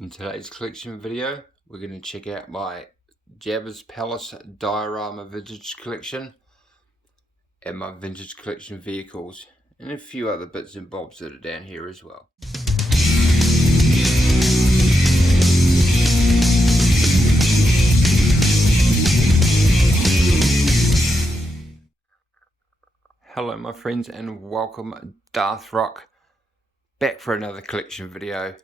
In today's collection video, we're going to check out my Jabba's Palace Diorama vintage collection and my vintage collection vehicles and a few other bits and bobs that are down here as well. Hello my friends and welcome Darth Rock back for another collection video.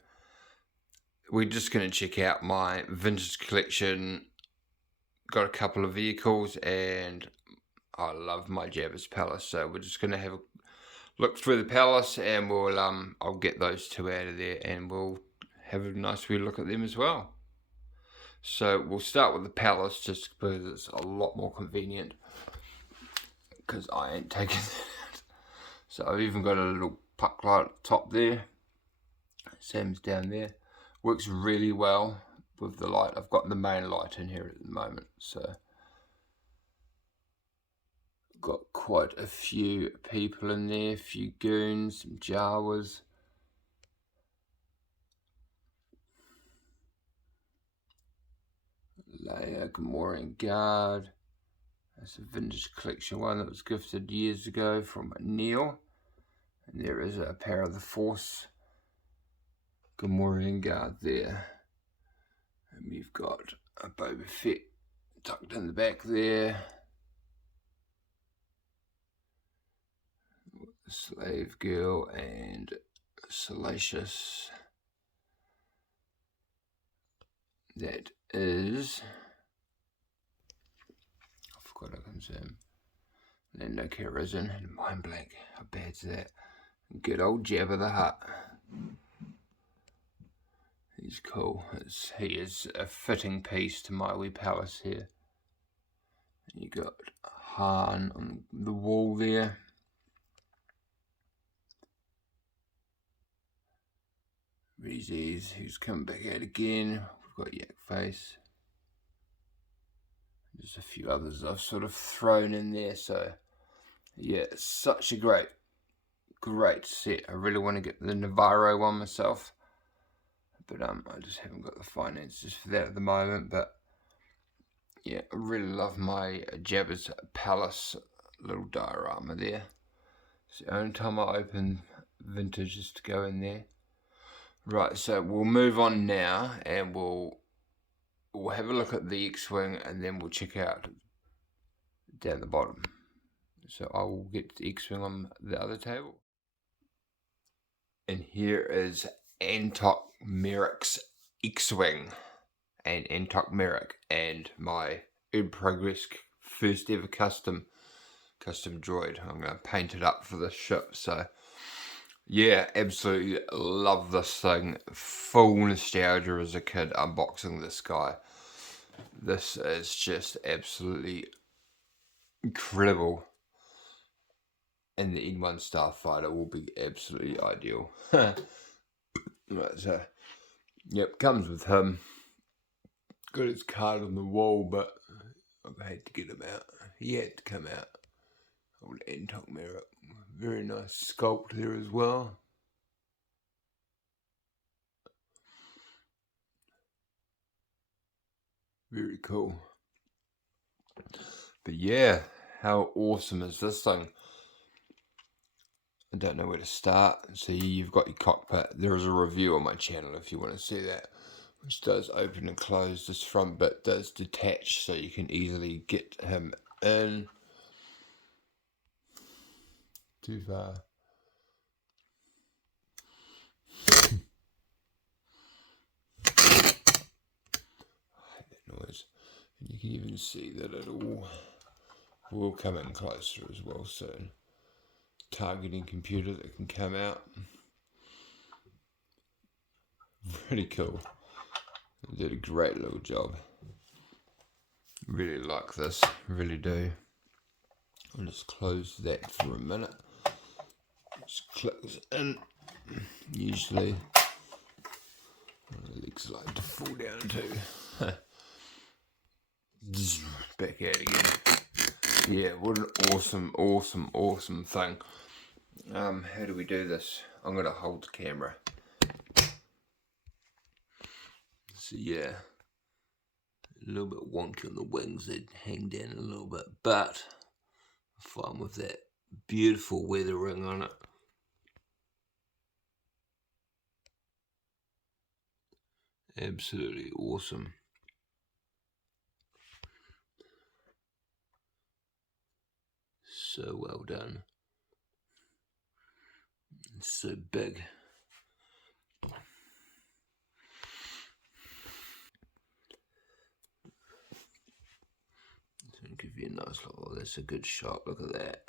We're just going to check out my vintage collection. Got a couple of vehicles and I love my Jabba's Palace, so we're just going to have a look through the palace and we'll I'll get those two out of there and we'll have a nice wee look at them as well. So we'll start with the palace just because it's a lot more convenient, because I ain't taking that out. So I've even got a little puck light at the top there. Sam's down there. Works really well with the light. I've got the main light in here at the moment, so got quite a few people in there, a few goons, some Jawas. Leia, Gamorrean Guard. That's a vintage collection one that was gifted years ago from Neil. And there is a Power of the Force Gamorrean Guard there. And we've got a Boba Fett tucked in the back there. Slave Girl and Salacious. That is, I forgot I can say him. Lando Calrissian and Mind Blank. How bad's that? Good old Jabba the Hutt. He's cool. He is a fitting piece to my wee palace here. You got Han on the wall there. Reezy's, who's come back out again. We've got Yak Face. There's a few others I've sort of thrown in there. So yeah, it's such a great set. I really want to get the Navarro one myself, but I just haven't got the finances for that at the moment. But yeah, I really love my Jabba's Palace little diorama there. It's the only time I open vintages to go in there. Right, so we'll move on now and we'll have a look at the X-Wing and then we'll check out down the bottom. So I will get the X-Wing on the other table. And here is Antok Merrick's X-Wing and Antok Merrick and my in progress first ever custom droid. I'm going to paint it up for this ship. So yeah, absolutely love this thing. Full nostalgia as a kid unboxing this guy. This is just absolutely incredible. And the N1 Starfighter will be absolutely ideal. Right, so yep, comes with him. Got his card on the wall, but I had to get him out. He had to come out. Old Antok Merrick. Very nice sculpt there as well. Very cool. But yeah, how awesome is this thing? I don't know where to start. So here you've got your cockpit. There is a review on my channel if you want to see that, which does open and close. This front bit does detach so you can easily get him in. Too far. I hate that noise. And you can even see that it will come in closer as well soon. Targeting computer that can come out. Pretty cool. They did a great little job. Really like this, really do. I'll just close that for a minute. Just close in. Usually the legs like to fall down too. Back out again. Yeah, what an awesome thing. How do we do this? I'm going to hold the camera. So yeah, a little bit wonky on the wings, they'd hang down a little bit, but I'm fine with that beautiful weathering on it. Absolutely awesome. So well done. It's so big. Give you a nice look. Oh, that's a good shot. Look at that.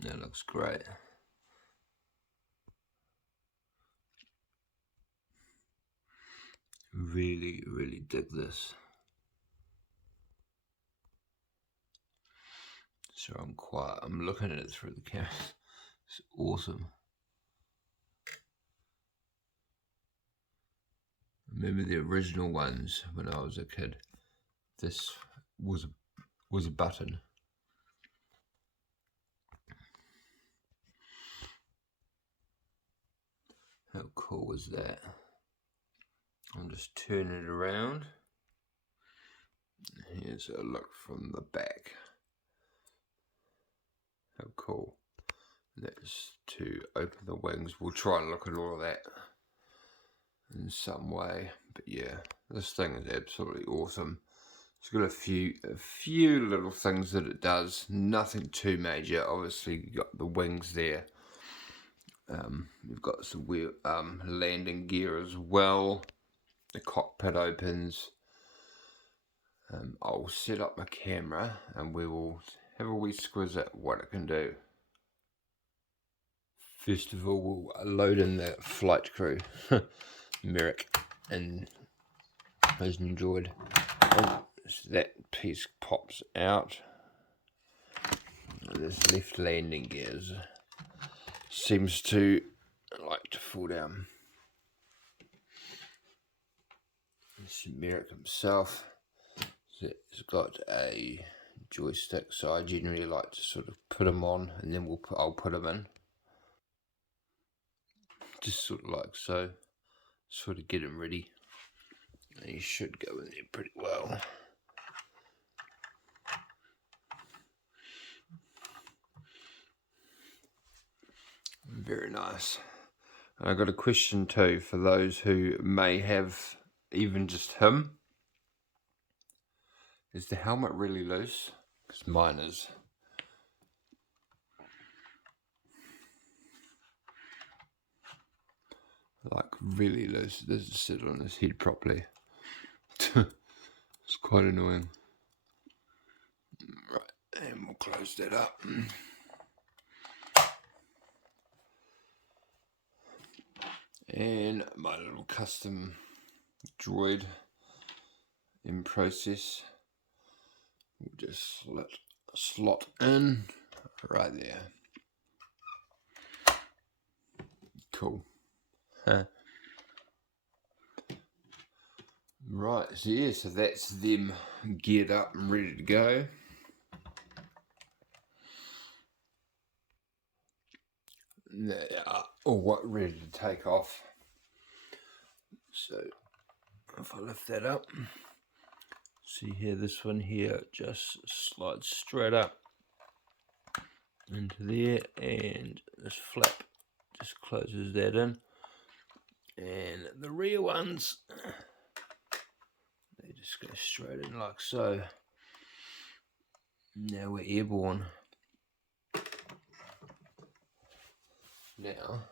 That looks great. Really, really dig this. So I'm looking at it through the camera. It's awesome. Remember the original ones when I was a kid. This was a button. How cool was that? I'll just turn it around. Here's a look from the back. How cool. That's to open the wings. We'll try and look at all of that in some way. But yeah, this thing is absolutely awesome. It's got a few little things that it does. Nothing too major. Obviously, you've got the wings there. You've got some weird landing gear as well. The cockpit opens. I'll set up my camera and we will have a wee squiz at what it can do. First of all, we'll load in the flight crew, Merrick and his droid. Oh, so that piece pops out. This left landing gears seems to like to fall down. This is Merrick himself. So it's got a joystick, so I generally like to sort of put him on and then I'll put him in. Just sort of like so. Sort of get him ready. And he should go in there pretty well. Very nice. And I've got a question too for those who may have even just him. Is the helmet really loose? Because mine is. Like really loose. It doesn't sit on his head properly. It's quite annoying. Right, and we'll close that up. And my little custom droid in process. We'll just slot in right there. Cool. Right, so yeah, so that's them geared up and ready to go. They are all ready to take off. So if I lift that up, see here, this one here just slides straight up into there, and this flap just closes that in. And the rear ones, they just go straight in like so. Now we're airborne. Now,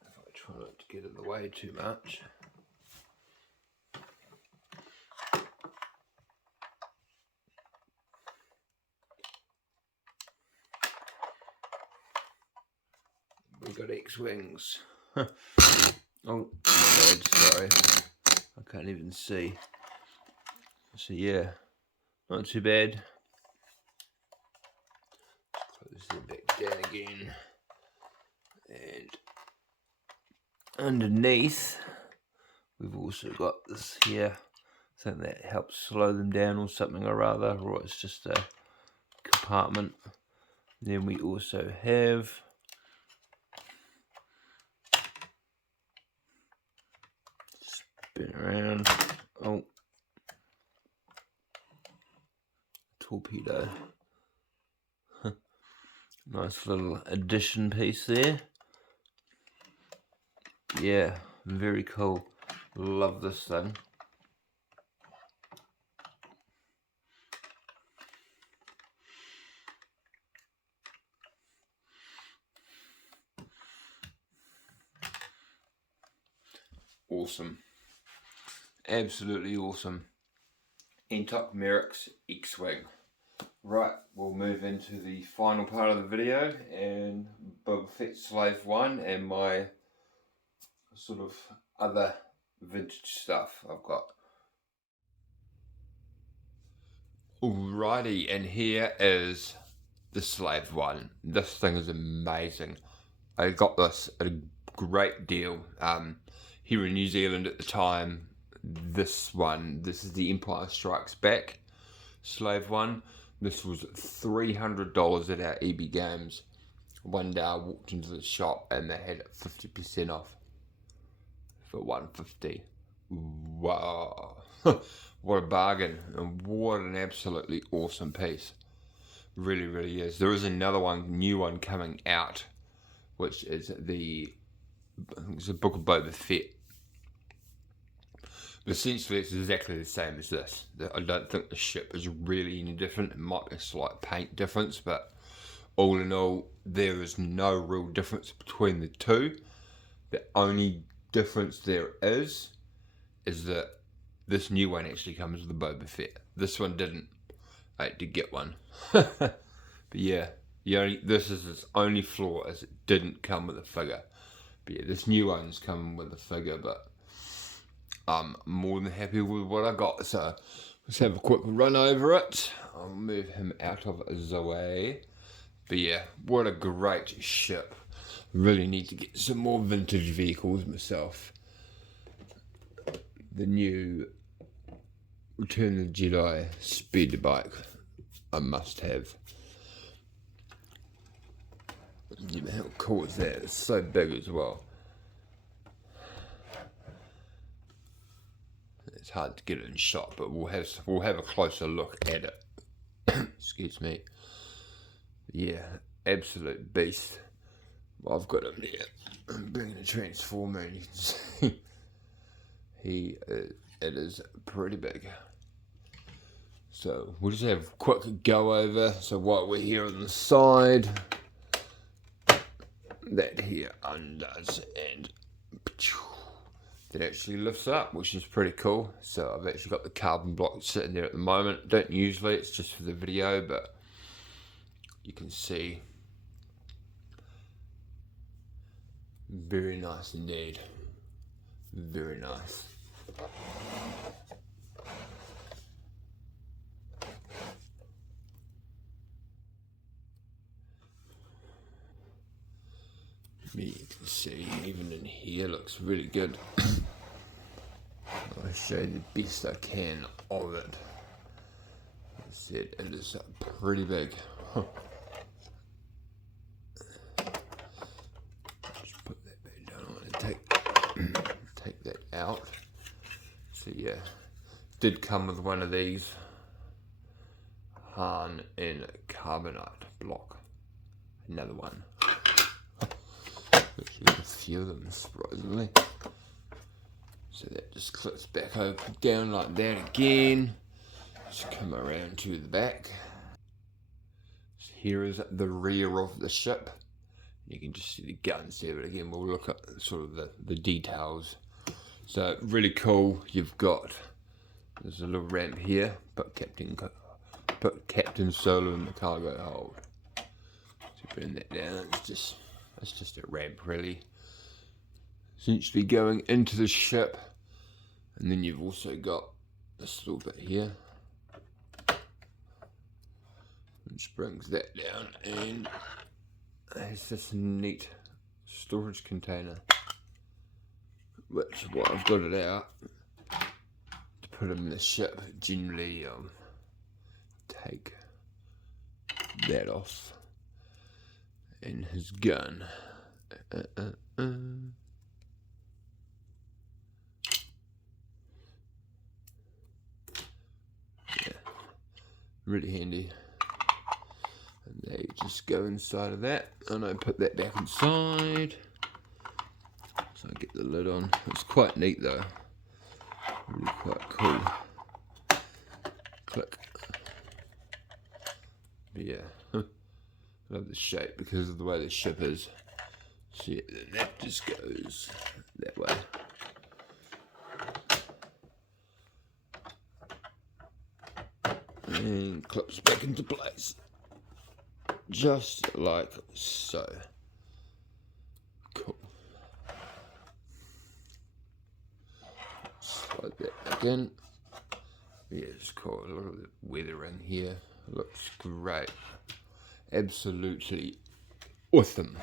if I try not to get in the way too much, we've got X-wings. Oh, my bad, sorry. I can't even see. So yeah, not too bad. Close that back down again. And underneath, we've also got this here. I think that helps slow them down or something or other, or it's just a compartment. Then we also have Spin around. Oh. Torpedo. Nice little addition piece there. Yeah, very cool. Love this thing. Awesome. Absolutely awesome. Intok Merrick's X-Wing. Right, we'll move into the final part of the video and Boba Fett Slave 1 and my sort of other vintage stuff I've got. Alrighty, and here is the Slave 1. This thing is amazing. I got this at a great deal here in New Zealand at the time. This is the Empire Strikes Back Slave 1. This was $300 at our EB Games. One day I walked into the shop and they had it 50% off for $150. Wow. What a bargain, and what an absolutely awesome piece. Really, really is. There is another one, new one coming out, which is I think it's a Book of Boba Fett. But essentially it's exactly the same as this. I don't think the ship is really any different. It might be a slight paint difference, but all in all, there is no real difference between the two. The only difference there is that this new one actually comes with a Boba Fett. This one didn't. I had to get one. But yeah, this is its only flaw, is it didn't come with a figure. But yeah, this new one's coming with a figure, but I'm more than happy with what I got. So let's have a quick run over it. I'll move him out of the way. But yeah, what a great ship. Really need to get some more vintage vehicles myself. The new Return of the Jedi speeder bike, a must have. How cool is that? It's so big as well. It's hard to get it in shot, but we'll have a closer look at it. Excuse me. Yeah, absolute beast. Well, I've got him there. I'm bringing a transformer, and you can see it is pretty big. So we'll just have a quick go over. So what we're here on the side, that here undoes, and that actually lifts up, which is pretty cool. So I've actually got the carbon block sitting there at the moment. Don't usually, it's just for the video, but you can see. Very nice indeed. Very nice. You can see even in here looks really good. I'll show you the best I can of it. As I said, it is pretty big. Just put that back down. I'm going to take that out. So yeah, did come with one of these Han in carbonite block. Another one. Actually, a few of them, surprisingly. So that just clips back open down like that again. Just come around to the back. So here is the rear of the ship. You can just see the guns there, but again we'll look at sort of the details. So really cool. You've got, there's a little ramp here, put Captain Solo in the cargo hold. So bring that down. It's just a ramp really. Essentially going into the ship, and then you've also got this little bit here, which brings that down, and there's this neat storage container, which what I've got it out to put him in the ship. Generally, take that off, and his gun. really handy. And they just go inside of that, and I put that back inside. So I get the lid on. It's quite neat though. Really quite cool. Click. But yeah, love the shape because of the way the ship is. So yeah, then that just goes that way. And clips back into place. Just like so. Cool. Slide that back in. Yeah, it's cool. A lot of the weather in here looks great. Absolutely awesome.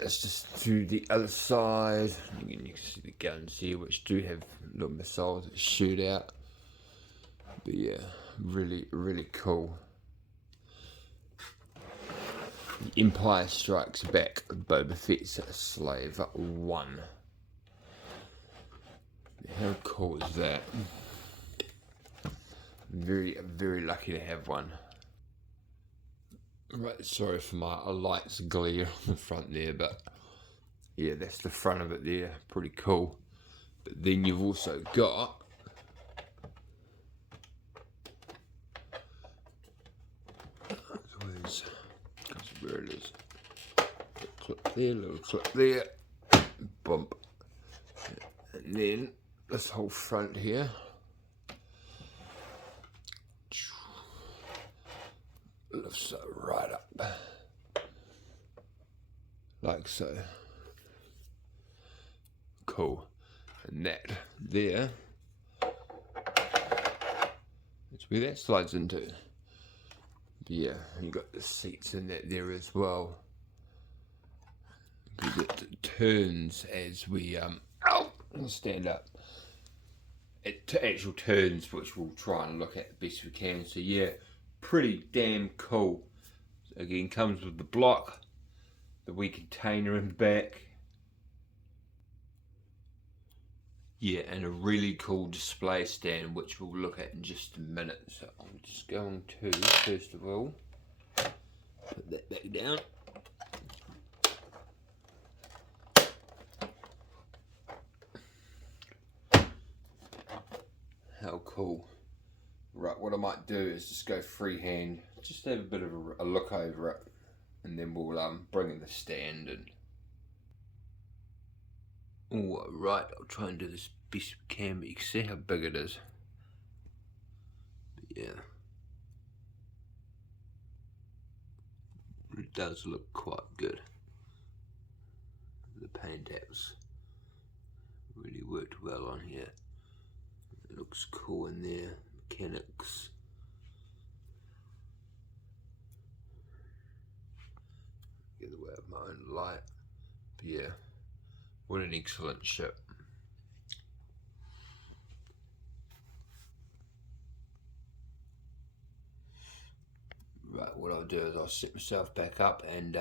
Let's just do the other side. Again, you can see the guns here, which do have little missiles that shoot out. But yeah, really, really cool. The Empire Strikes Back. Boba Fett's Slave 1. How cool is that? Very, very lucky to have one. Right, sorry for my lights glare on the front there, but yeah, that's the front of it there. Pretty cool. But then you've also got where it is. Little clip there, little clip there. Bump. And then this whole front here. Lifts it right up. Like so. Cool. And that there, that's where that slides into. But yeah, you got the seats in that there as well. Because it turns as we stand up. It actual turns, which we'll try and look at the best we can. So yeah, pretty damn cool. So again, comes with the block, the wee container in the back. Yeah, and a really cool display stand, which we'll look at in just a minute. So I'm just going to, first of all, put that back down. How cool. Right, what I might do is just go freehand, just have a bit of a look over it, and then we'll bring in the stand and... Oh, right, I'll try and do this best we can, but you can see how big it is. But yeah. It does look quite good. The paint apps really worked well on here. It looks cool in there. Mechanics. Get the way of my own light. But yeah, what an excellent ship. Right, what I'll do is I'll set myself back up and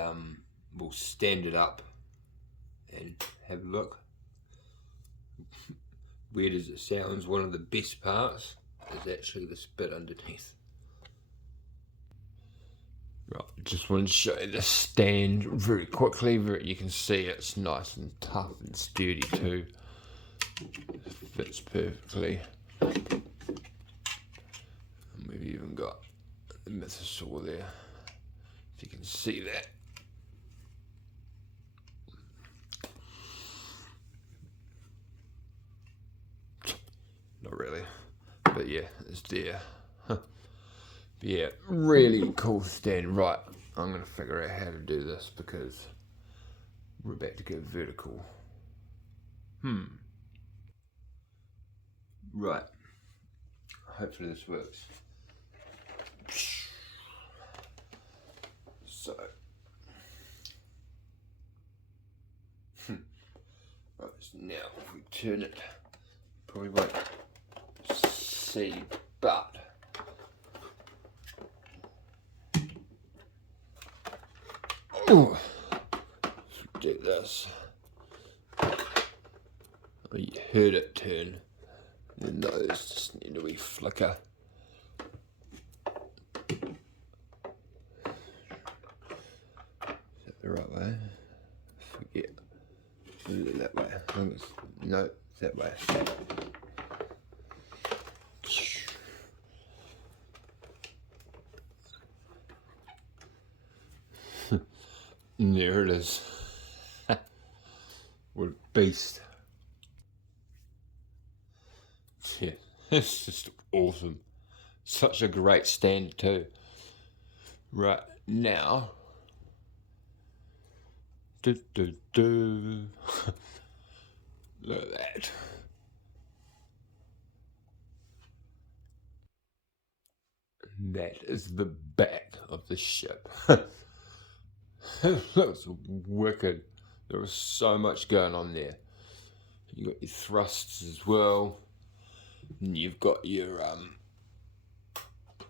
we'll stand it up and have a look. Weird as it sounds, one of the best parts is actually this bit underneath. Right, just wanted to show you the stand very quickly. You can see it's nice and tough and sturdy too. It fits perfectly. And we've even got the mythosaur there, if you can see that. Not really, but yeah, it's there. But yeah, really cool stand. Right, I'm gonna figure out how to do this because we're about to go vertical. Right, hopefully this works. So, right, so now if we turn it, probably won't see, but oh, do this. Oh, you heard it turn. Then those just need a wee flicker. the right way. Forget. That way. No, it's that way. And there it is. What a beast. Yeah, it's just awesome. Such a great stand too. Right, now. Look at that. That is the back of the ship. It looks wicked. There is so much going on there. You got your thrusts as well. And you've got your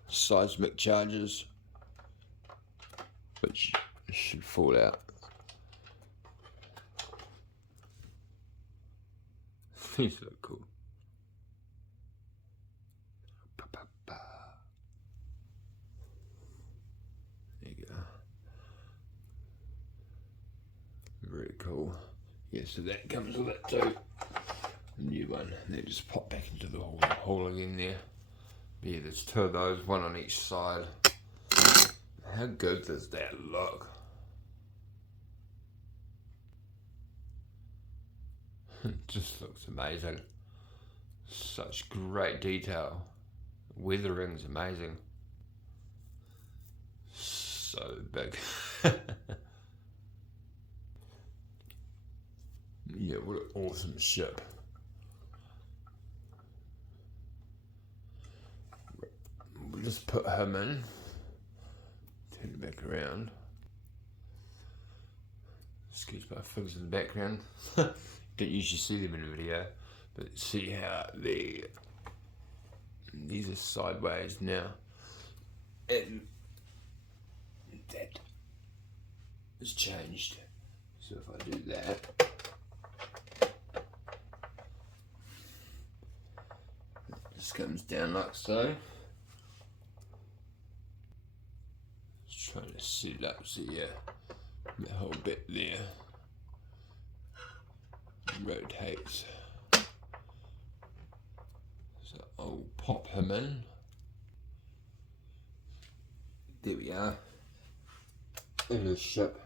seismic charges, which should fall out. These look cool. There you go. Very cool. Yeah, so that comes with it too. A new one. They just pop back into the hole again there. But yeah, there's two of those, one on each side. How good does that look? It just looks amazing. Such great detail. Weathering's amazing. So big. Yeah, what an awesome ship. We'll just put him in. Turn it back around. Excuse my fingers in the background. Don't usually see them in a video, but see how these are sideways now. And that has changed. So if I do that, this comes down like so. Just trying to set it up so yeah, the whole bit there rotates. So I'll pop him in. There we are. In the ship.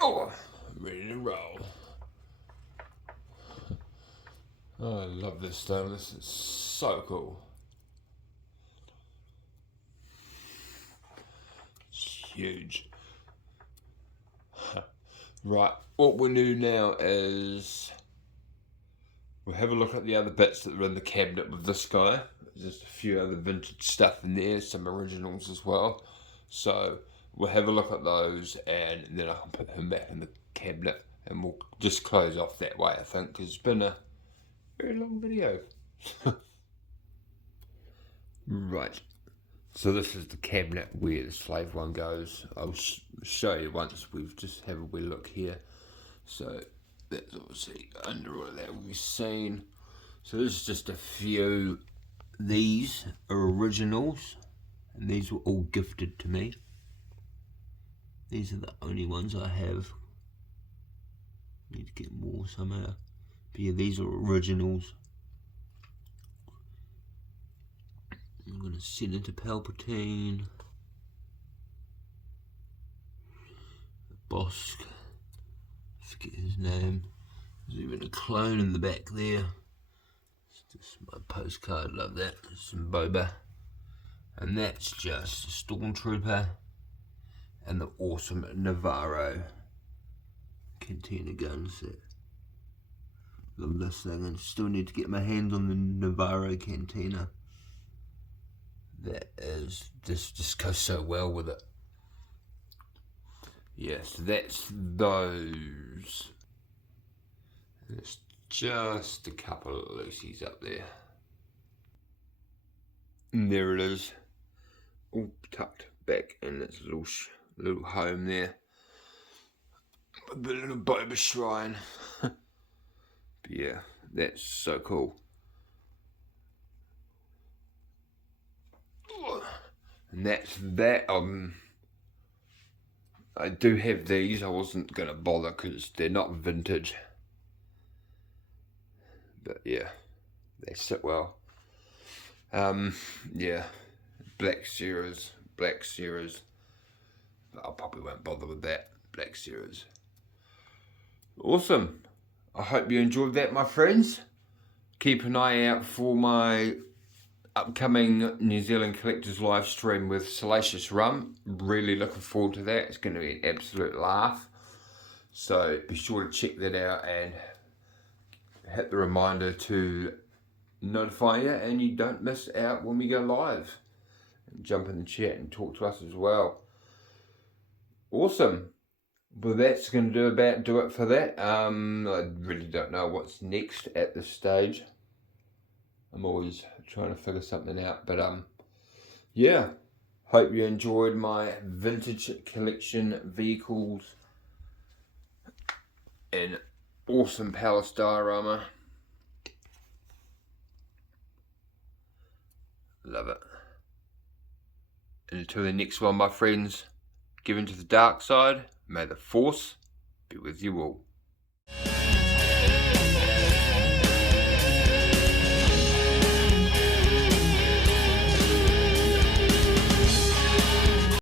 Oh, ready to roll. Oh, I love this stone. This is so cool. It's huge. Right, what we'll do now is we'll have a look at the other bits that are in the cabinet with this guy. There's just a few other vintage stuff in there, some originals as well. So we'll have a look at those and then I can put him back in the cabinet and we'll just close off that way, I think, because it's been a very long video. Right, so this is the cabinet where the slave one goes. I'll show you once we've just have a wee look here. So that's obviously under all of that we've seen. So this is just a few. These are originals and these were all gifted to me. These are the only ones I have. Need to get more somehow. But yeah, these are originals. I'm going to send it to Palpatine. Bosk. Forget his name. There's even a clone in the back there. It's just my postcard, love that. Some Boba. And that's just a Stormtrooper and the awesome Navarro Cantina gun set. Love this thing, and still need to get my hands on the Navarro Cantina. That is just goes so well with it. Yes, that's those. There's just a couple of Lucy's up there. And there it is, all tucked back in its little home there. The little Boba shrine. But yeah, that's so cool. And that's that. I do have these. I wasn't going to bother because they're not vintage. But yeah, they sit well. Yeah, black Sierras. But I probably won't bother with that. Black Sierras. Awesome. I hope you enjoyed that, my friends. Keep an eye out for my upcoming New Zealand Collectors live stream with Salacious Rum. Really looking forward to that. It's going to be an absolute laugh. So be sure to check that out and hit the reminder to notify you, and you don't miss out when we go live. Jump in the chat and talk to us as well. Awesome. Well, that's going to do it for that. I really don't know what's next at this stage. I'm always trying to figure something out, but yeah. Hope you enjoyed my vintage collection vehicles and awesome Palace diorama. Love it. And until the next one, my friends, give into the dark side. May the Force be with you all.